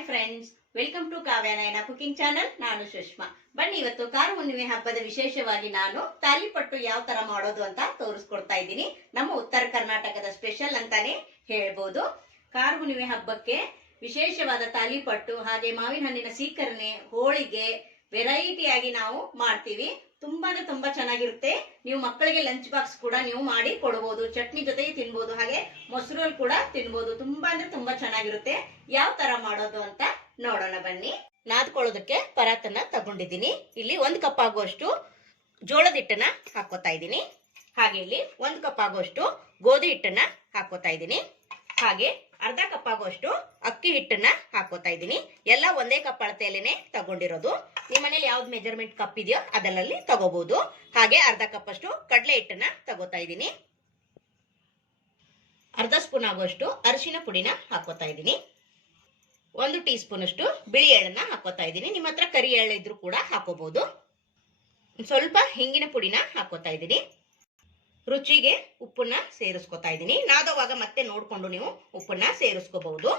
Hi friends, welcome to Kavya Nayana cooking channel. ನಾನು ಸುಷ್ಮಾ. ಬನ್ನಿ, ಇವತ್ತು ಕಾರ ಹುಣ್ಣಿಮೆ ಹಬ್ಬದ ವಿಶೇಷವಾಗಿ ನಾನು ತಾಲಿಪಟ್ಟು ಯಾವ ತರ ಮಾಡೋದು ಅಂತ ತೋರಿಸ್ಕೊಡ್ತಾ ಇದ್ದೀನಿ. ನಮ್ಮ ಉತ್ತರ ಕರ್ನಾಟಕದ ಸ್ಪೆಷಲ್ ಅಂತಾನೆ ಹೇಳ್ಬೋದು. ಕಾರ ಹುಣ್ಣಿಮೆ ಹಬ್ಬಕ್ಕೆ ವಿಶೇಷವಾದ ತಾಲಿಪಟ್ಟು, ಹಾಗೆ ಮಾವಿನ ಹಣ್ಣಿನ ಸೀಕರಣೆ, ಹೋಳಿಗೆ ವೆರೈಟಿ ಆಗಿ ನಾವು ಮಾಡ್ತೀವಿ. ತುಂಬಾ ಅಂದ್ರೆ ತುಂಬಾ ಚೆನ್ನಾಗಿರುತ್ತೆ. ನೀವು ಮಕ್ಕಳಿಗೆ ಲಂಚ್ ಬಾಕ್ಸ್ ಕೂಡ ನೀವು ಮಾಡಿ ಕೊಡಬಹುದು, ಚಟ್ನಿ ಜೊತೆಗೆ ತಿನ್ಬಹುದು, ಹಾಗೆ ಮೊಸರಲ್ಲಿ ಕೂಡ ತಿನ್ಬಹುದು. ತುಂಬಾ ಅಂದ್ರೆ ತುಂಬಾ ಚೆನ್ನಾಗಿರುತ್ತೆ. ಯಾವ ತರ ಮಾಡೋದು ಅಂತ ನೋಡೋಣ ಬನ್ನಿ. ನಾದ್ಕೊಳ್ಳೋದಕ್ಕೆ ಪರಾತನ್ನ ತಗೊಂಡಿದ್ದೀನಿ. ಇಲ್ಲಿ 1 ಕಪ್ ಆಗುವಷ್ಟು ಜೋಳದ ಹಿಟ್ಟನ್ನ ಹಾಕೋತಾ ಇದ್ದೀನಿ. ಹಾಗೆ ಇಲ್ಲಿ 1 ಕಪ್ ಆಗುವಷ್ಟು ಗೋಧಿ ಹಿಟ್ಟನ್ನ ಹಾಕೋತಾ ಇದ್ದೀನಿ. ಹಾಗೆ ಅರ್ಧ ಕಪ್ ಆಗುವಷ್ಟು ಅಕ್ಕಿ ಹಿಟ್ಟನ್ನ ಹಾಕೋತಾ ಇದ್ದೀನಿ. ಎಲ್ಲ ಒಂದೇ ಕಪ್ ಅಳತೆಯಲ್ಲೇನೆ ತಗೊಂಡಿರೋದು. ನಿಮ್ಮ ಮನೇಲಿ ಯಾವ್ದು ಮೆಜರ್ಮೆಂಟ್ ಕಪ್ ಇದೆಯೋ ಅದರಲ್ಲಿ ತಗೋಬಹುದು. ಹಾಗೆ ಅರ್ಧ ಕಪ್ ಅಷ್ಟು ಕಡಲೆ ಹಿಟ್ಟನ್ನ ತಗೋತಾ ಇದ್ದೀನಿ. ಅರ್ಧ ಸ್ಪೂನ್ ಆಗುವಷ್ಟು ಅರಿಶಿನ ಪುಡಿನ ಹಾಕೋತಾ ಇದ್ದೀನಿ. 1 ಟೀ ಸ್ಪೂನ್ ಅಷ್ಟು ಬಿಳಿ ಎಳ್ಳನ್ನ ಹಾಕೋತಾ ಇದ್ದೀನಿ. ನಿಮ್ಮ ಹತ್ರ ಕರಿ ಎಳ್ಳು ಇದ್ರೂ ಕೂಡ ಹಾಕೋಬಹುದು. ಸ್ವಲ್ಪ ಹಿಂಗಿನ ಪುಡಿನ ಹಾಕೋತಾ ಇದ್ದೀನಿ. ರುಚಿಗೆ ಉಪ್ಪನ್ನ ಸೇರಿಸ್ಕೊತಾ ಇದ್ದೀನಿ. ನಾದೋವಾಗ ಮತ್ತೆ ನೋಡ್ಕೊಂಡು ನೀವು ಉಪ್ಪನ್ನ ಸೇರಿಸ್ಕೋಬಹುದು.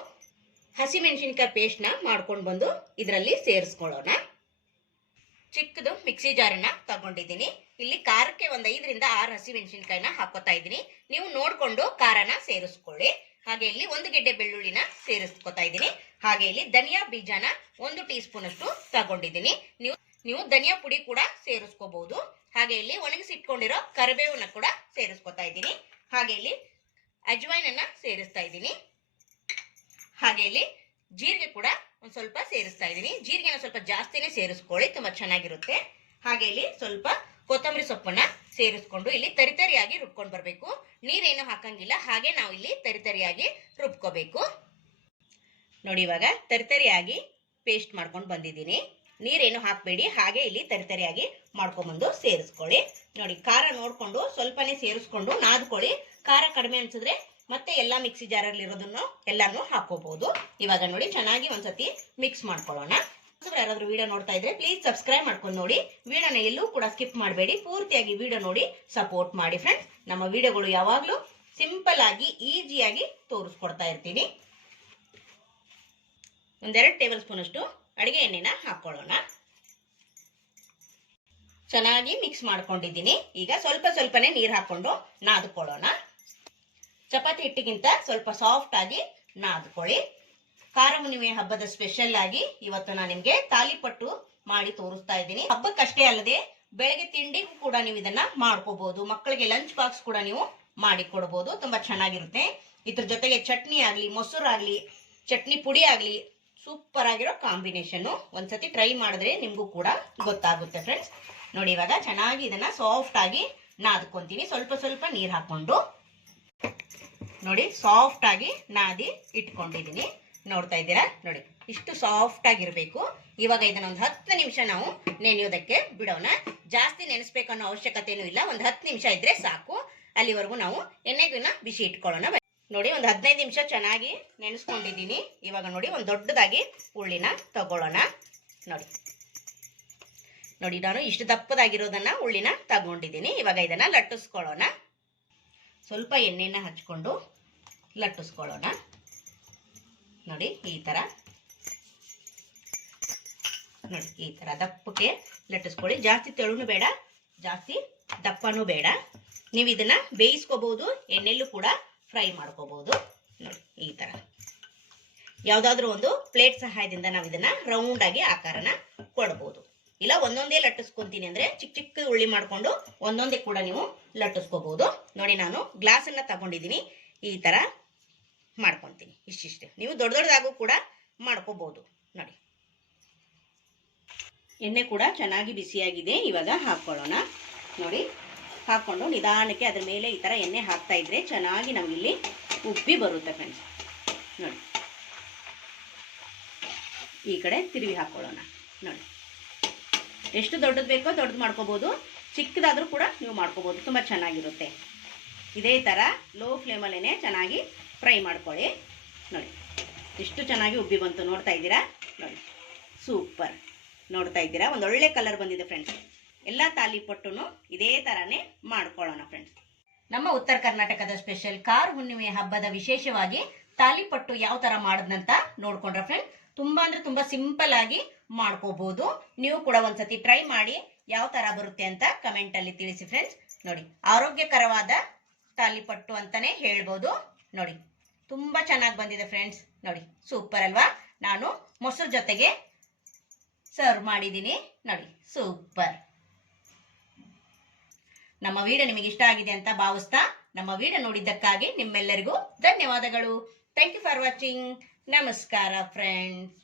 ಹಸಿಮೆಣಸಿನಕಾಯಿ ಪೇಸ್ಟ್ ನ ಮಾಡ್ಕೊಂಡು ಬಂದು ಇದರಲ್ಲಿ ಸೇರಿಸ್ಕೊಳ್ಳೋಣ. ಚಿಕ್ಕದು ಮಿಕ್ಸಿ ಜಾರನ್ನ ತಗೊಂಡಿದ್ದೀನಿ. ಇಲ್ಲಿ ಖಾರಕ್ಕೆ 5 ರಿಂದ 6 ಹಸಿಮೆಣಸಿನಕಾಯಿನ ಹಾಕೋತಾ ಇದ್ದೀನಿ. ನೀವು ನೋಡ್ಕೊಂಡು ಖಾರನ ಸೇರಿಸ್ಕೊಳ್ಳಿ. ಹಾಗೆ ಇಲ್ಲಿ 1 ಗೆಡ್ಡೆ ಬೆಳ್ಳುಳ್ಳಿನ ಸೇರಿಸ್ಕೊತಾ ಇದ್ದೀನಿ. ಹಾಗೆ ಇಲ್ಲಿ ಧನಿಯಾ ಬೀಜನ 1 ಟೀ ಸ್ಪೂನ್ ಅಷ್ಟು ತಗೊಂಡಿದ್ದೀನಿ. ನೀವು ಧನಿಯಾ ಪುಡಿ ಕೂಡ ಸೇರಿಸ್ಕೋಬಹುದು. ಹಾಗೆ ಇಲ್ಲಿ ಒಣಗಿಸಿಟ್ಕೊಂಡಿರೋ ಕರಿಬೇವನ್ನ ಕೂಡ ಸೇರಿಸ್ಕೊತಾ ಇದ್ದೀನಿ. ಹಾಗೆ ಇಲ್ಲಿ ಅಜ್ವೈನ್ ಅನ್ನ ಸೇರಿಸ್ತಾ ಇದ್ದೀನಿ. ಹಾಗೆ ಇಲ್ಲಿ ಜೀರಿಗೆ ಕೂಡ ಒಂದ್ ಸ್ವಲ್ಪ ಸೇರಿಸ್ತಾ ಇದ್ದೀನಿ. ಜೀರಿಗೆನ ಸ್ವಲ್ಪ ಜಾಸ್ತಿನೇ ಸೇರಿಸ್ಕೊಳ್ಳಿ, ತುಂಬಾ ಚೆನ್ನಾಗಿರುತ್ತೆ. ಹಾಗೆ ಇಲ್ಲಿ ಸ್ವಲ್ಪ ಕೊತ್ತಂಬರಿ ಸೊಪ್ಪನ್ನ ಸೇರಿಸ್ಕೊಂಡು ಇಲ್ಲಿ ತರಿತರಿಯಾಗಿ ರುಬ್ಕೊಂಡು ಬರಬೇಕು. ನೀರೇನು ಹಾಕಂಗಿಲ್ಲ, ಹಾಗೆ ನಾವು ಇಲ್ಲಿ ತರಿತರಿಯಾಗಿ ರುಬ್ಕೋಬೇಕು. ನೋಡಿ, ಇವಾಗ ತರಿತರಿಯಾಗಿ ಪೇಸ್ಟ್ ಮಾಡ್ಕೊಂಡು ಬಂದಿದ್ದೀನಿ. ನೀರೇನು ಹಾಕಬೇಡಿ, ಹಾಗೆ ಇಲ್ಲಿ ತರಿತರಿಯಾಗಿ ಮಾಡ್ಕೊಂಡ್ಬಂದು ಸೇರಿಸ್ಕೊಳ್ಳಿ. ನೋಡಿ, ಖಾರ ನೋಡ್ಕೊಂಡು ಸ್ವಲ್ಪನೇ ಸೇರಿಸ್ಕೊಂಡು ನಾದ್ಕೊಳ್ಳಿ. ಖಾರ ಕಡಿಮೆ ಅನ್ಸಿದ್ರೆ ಮತ್ತೆ ಎಲ್ಲಾ ಮಿಕ್ಸಿ ಜಾರಲ್ಲಿ ಇರೋದನ್ನು ಎಲ್ಲಾನು ಹಾಕೋಬಹುದು. ಇವಾಗ ನೋಡಿ, ಚೆನ್ನಾಗಿ ಒಂದ್ಸತಿ ಮಿಕ್ಸ್ ಮಾಡ್ಕೊಳ್ಳೋಣ. ಯಾರಾದ್ರೂ ವಿಡಿಯೋ ನೋಡ್ತಾ ಇದ್ರೆ ಪ್ಲೀಸ್ ಸಬ್ಸ್ಕ್ರೈಬ್ ಮಾಡ್ಕೊಂಡು ನೋಡಿ. ವಿಡಿಯೋನ ಎಲ್ಲೂ ಕೂಡ ಸ್ಕಿಪ್ ಮಾಡಬೇಡಿ, ಪೂರ್ತಿಯಾಗಿ ವಿಡಿಯೋ ನೋಡಿ ಸಪೋರ್ಟ್ ಮಾಡಿ ಫ್ರೆಂಡ್ಸ್. ನಮ್ಮ ವಿಡಿಯೋಗಳು ಯಾವಾಗ್ಲೂ ಸಿಂಪಲ್ ಆಗಿ ಈಸಿಯಾಗಿ ತೋರಿಸ್ಕೊಡ್ತಾ ಇರ್ತೀನಿ. 1-2 ಟೇಬಲ್ ಸ್ಪೂನ್ ಅಷ್ಟು ಅಡಿಗೆ ಎಣ್ಣೆನ ಹಾಕೊಳ್ಳೋಣ. ಚೆನ್ನಾಗಿ ಮಿಕ್ಸ್ ಮಾಡ್ಕೊಂಡಿದ್ದೀನಿ. ಈಗ ಸ್ವಲ್ಪನೇ ನೀರು ಹಾಕೊಂಡು ನಾದ್ಕೊಳ್ಳೋಣ. ಚಪಾತಿ ಹಿಟ್ಟಿಗಿಂತ ಸ್ವಲ್ಪ ಸಾಫ್ಟ್ ಆಗಿ ನಾದ್ಕೊಳ್ಳಿ. ಕಾರ ಹುಣ್ಣಿಮೆ ಹಬ್ಬದ ಸ್ಪೆಷಲ್ ಆಗಿ ಇವತ್ತು ನಾನು ನಿಮ್ಗೆ ತಾಲಿಪಟ್ಟು ಮಾಡಿ ತೋರಿಸ್ತಾ ಇದ್ದೀನಿ. ಹಬ್ಬಕ್ಕಷ್ಟೇ ಅಲ್ಲದೆ ಬೆಳಗ್ಗೆ ತಿಂಡಿಗೂ ಕೂಡ ನೀವು ಇದನ್ನ ಮಾಡ್ಕೋಬಹುದು. ಮಕ್ಕಳಿಗೆ ಲಂಚ್ ಬಾಕ್ಸ್ ಕೂಡ ನೀವು ಮಾಡಿ ಕೊಡಬಹುದು. ತುಂಬಾ ಚೆನ್ನಾಗಿರುತ್ತೆ. ಇದ್ರ ಜೊತೆಗೆ ಚಟ್ನಿ ಆಗ್ಲಿ, ಮೊಸರು ಆಗ್ಲಿ, ಚಟ್ನಿ ಪುಡಿ ಆಗ್ಲಿ, ಸೂಪರ್ ಆಗಿರೋ ಕಾಂಬಿನೇಷನ್. ಒಂದ್ಸತಿ ಟ್ರೈ ಮಾಡಿದ್ರೆ ನಿಮ್ಗೂ ಕೂಡ ಗೊತ್ತಾಗುತ್ತೆ ಫ್ರೆಂಡ್ಸ್. ನೋಡಿ, ಇವಾಗ ಚೆನ್ನಾಗಿ ಇದನ್ನ ಸಾಫ್ಟ್ ಆಗಿ ನಾದ್ಕೊಂತೀನಿ. ಸ್ವಲ್ಪ ನೀರು ಹಾಕೊಂಡು ನೋಡಿ, ಸಾಫ್ಟ್ ಆಗಿ ನಾದಿ ಇಟ್ಕೊಂಡಿದ್ದೀನಿ. ನೋಡ್ತಾ ಇದ್ದೀರಾ? ನೋಡಿ, ಇಷ್ಟು ಸಾಫ್ಟ್ ಆಗಿರ್ಬೇಕು. ಇವಾಗ ಇದನ್ನ ಒಂದು 10 ನಿಮಿಷ ನಾವು ನೆನೆಯೋದಕ್ಕೆ ಬಿಡೋಣ. ಜಾಸ್ತಿ ನೆನೆಸ್ಬೇಕನ್ನೋ ಅವಶ್ಯಕತೆನೂ ಇಲ್ಲ. ಒಂದು 10 ನಿಮಿಷ ಇದ್ರೆ ಸಾಕು. ಅಲ್ಲಿವರೆಗೂ ನಾವು ಎಣ್ಣೆಗನ್ನ ಬಿಸಿ ಇಟ್ಕೊಳ್ಳೋಣ. ನೋಡಿ, ಒಂದು 15 ನಿಮಿಷ ಚೆನ್ನಾಗಿ ನೆನೆಸ್ಕೊಂಡಿದ್ದೀನಿ. ಇವಾಗ ನೋಡಿ, ಒಂದು ದೊಡ್ಡದಾಗಿ ಉಳ್ಳಿನ ತಗೊಳ್ಳೋಣ. ನೋಡಿ, ನಾನು ಇಷ್ಟು ದಪ್ಪದಾಗಿರೋದನ್ನ ಉಳ್ಳಿನ ತಗೊಂಡಿದ್ದೀನಿ. ಇವಾಗ ಇದನ್ನ ಲಟ್ಟಿಸ್ಕೊಳ್ಳೋಣ. ಸ್ವಲ್ಪ ಎಣ್ಣೆನ ಹಚ್ಕೊಂಡು ಲಟ್ಟಿಸ್ಕೊಳ್ಳೋಣ. ನೋಡಿ, ಈ ತರ ನೋಡಿ, ಈ ತರ ದಪ್ಪಕ್ಕೆ ಲಟ್ಟಿಸ್ಕೊಳ್ಳಿ. ಜಾಸ್ತಿ ತೆಳುನು ಬೇಡ, ಜಾಸ್ತಿ ದಪ್ಪನೂ ಬೇಡ. ನೀವು ಇದನ್ನ ಬೇಯಿಸ್ಕೋಬಹುದು, ಎಣ್ಣೆಲ್ಲೂ ಕೂಡ ಫ್ರೈ ಮಾಡ್ಕೋಬಹುದು. ನೋಡಿ, ಈ ತರ ಯಾವ್ದಾದ್ರು ಒಂದು ಪ್ಲೇಟ್ ಸಹಾಯದಿಂದ ನಾವು ಇದನ್ನ ರೌಂಡ್ ಆಗಿ ಆಕಾರನ ಕೊಡಬಹುದು. ಇಲ್ಲ ಒಂದೊಂದೇ ಲಟ್ಟಿಸ್ಕೊಂತೀನಿ ಅಂದ್ರೆ ಚಿಕ್ಕ ಉಳ್ಳಿ ಮಾಡ್ಕೊಂಡು ಒಂದೊಂದೇ ಕೂಡ ನೀವು ಲಟ್ಟಿಸ್ಕೋಬಹುದು. ನೋಡಿ, ನಾನು ಗ್ಲಾಸ್ ಅನ್ನ ತಗೊಂಡಿದ್ದೀನಿ. ಈ ತರ ಮಾಡ್ಕೊಂತೀನಿ. ಇಷ್ಟಿಷ್ಟೇ. ನೀವು ದೊಡ್ಡದಾಗೂ ಕೂಡ ಮಾಡ್ಕೋಬಹುದು. ನೋಡಿ, ಎಣ್ಣೆ ಕೂಡ ಚೆನ್ನಾಗಿ ಬಿಸಿಯಾಗಿದೆ. ಇವಾಗ ಹಾಕೊಳ್ಳೋಣ. ನೋಡಿ, ಹಾಕೊಂಡು ನಿಧಾನಕ್ಕೆ ಅದ್ರ ಮೇಲೆ ಈ ತರ ಎಣ್ಣೆ ಹಾಕ್ತಾ ಇದ್ರೆ ಚೆನ್ನಾಗಿ ನಮ್ಗಿಲ್ಲಿ ಉಬ್ಬಿ ಬರುತ್ತೆ ಫ್ರೆಂಡ್ಸ್. ನೋಡಿ, ಈ ಕಡೆ ತಿರುವಿ ಹಾಕೊಳ್ಳೋಣ. ನೋಡಿ, ಎಷ್ಟು ದೊಡ್ಡದು ಬೇಕೋ ದೊಡ್ಡದು ಮಾಡ್ಕೋಬಹುದು, ಚಿಕ್ಕದಾದ್ರೂ ಕೂಡ ನೀವು ಮಾಡ್ಕೋಬಹುದು. ತುಂಬಾ ಚೆನ್ನಾಗಿರುತ್ತೆ. ಇದೇ ತರ ಲೋ ಫ್ಲೇಮಲ್ಲೇನೆ ಚೆನ್ನಾಗಿ ಫ್ರೈ ಮಾಡ್ಕೊಳ್ಳಿ. ನೋಡಿ, ಎಷ್ಟು ಚೆನ್ನಾಗಿ ಉಬ್ಬಿ ಬಂತು. ನೋಡ್ತಾ ಇದ್ದೀರಾ? ನೋಡಿ, ಸೂಪರ್. ನೋಡ್ತಾ ಇದ್ದೀರಾ? ಒಂದೊಳ್ಳೆ ಕಲರ್ ಬಂದಿದೆ ಫ್ರೆಂಡ್ಸ್. ಎಲ್ಲ ತಾಲಿಪಟ್ಟುನು ಇದೇ ತರಾನೇ ಮಾಡ್ಕೊಳ್ಳೋಣ ಫ್ರೆಂಡ್ಸ್. ನಮ್ಮ ಉತ್ತರ ಕರ್ನಾಟಕದ ಸ್ಪೆಷಲ್ ಕಾರ ಹುಣ್ಣಿಮೆ ಹಬ್ಬದ ವಿಶೇಷವಾಗಿ ತಾಲಿಪಟ್ಟು ಯಾವ ತರ ಮಾಡೋದಂತ ನೋಡ್ಕೊಂಡ್ರ ಫ್ರೆಂಡ್. ತುಂಬಾ ಅಂದ್ರೆ ತುಂಬಾ ಸಿಂಪಲ್ ಆಗಿ ಮಾಡ್ಕೋಬಹುದು. ನೀವು ಕೂಡ ಒಂದ್ಸತಿ ಟ್ರೈ ಮಾಡಿ ಯಾವ ತರ ಬರುತ್ತೆ ಅಂತ ಕಮೆಂಟ್ ಅಲ್ಲಿ ತಿಳಿಸಿ ಫ್ರೆಂಡ್ಸ್. ನೋಡಿ, ಆರೋಗ್ಯಕರವಾದ ತಾಲಿಪಟ್ಟು ಅಂತಾನೆ ಹೇಳ್ಬೋದು. ನೋಡಿ, ತುಂಬಾ ಚೆನ್ನಾಗಿ ಬಂದಿದೆ ಫ್ರೆಂಡ್ಸ್. ನೋಡಿ, ಸೂಪರ್ ಅಲ್ವಾ? ನಾನು ಮೊಸರು ಜೊತೆಗೆ ಸರ್ವ್ ಮಾಡಿದ್ದೀನಿ. ನೋಡಿ, ಸೂಪರ್. ನಮ್ಮ ವಿಡಿಯೋ ನಿಮಗೆ ಇಷ್ಟ ಆಗಿದೆ ಅಂತ ಭಾವಿಸ್ತಾ ನಮ್ಮ ವಿಡಿಯೋ ನೋಡಿದ್ದಕ್ಕಾಗಿ ನಿಮ್ಮೆಲ್ಲರಿಗೂ ಧನ್ಯವಾದಗಳು. Thank you for watching. ನಮಸ್ಕಾರ ಫ್ರೆಂಡ್ಸ್.